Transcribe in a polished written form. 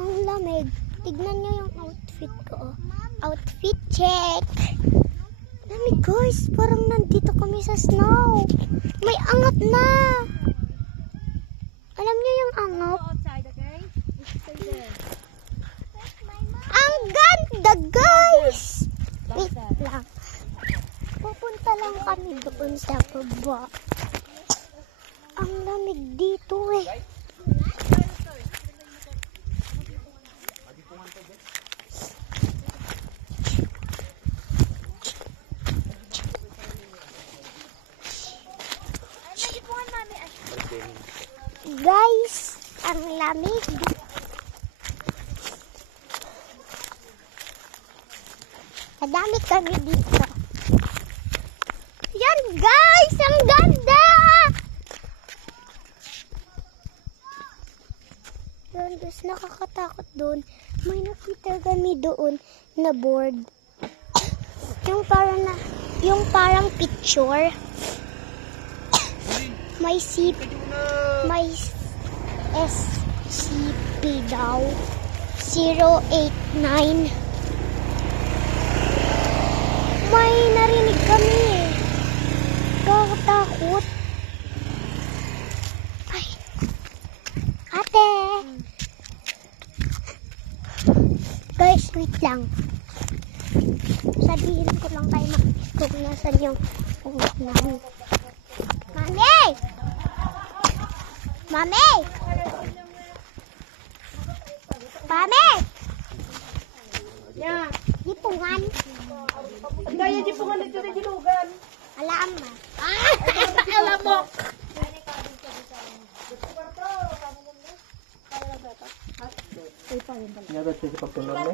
Ang lamig. Tignan nyo yung outfit ko. Outfit check. Lamig guys. Parang nandito kami sa snow. May angat na. Alam nyo yung angat? Ang ganda guys. Wait lang. Pupunta lang kami doon sa baba. Ang lamig dito eh. Guys, ang lamig. Madami kami dito. Yan guys, ang ganda! Doon, guys, nakakatakot doon. May nakita kami doon na board. Yung parang picture. May SCP daw. 089. May narinig kami eh. Takot. Ay. Ate. Guys, wait lang. Sabihin ko lang kay Mami kung nasan yung unahan. Mami! Mami! Mami! Ya. Jipungan. Ang daya jipungan dito na dilugan. Alam mo. Alam mo. Nyata siya sa pagtulog mo?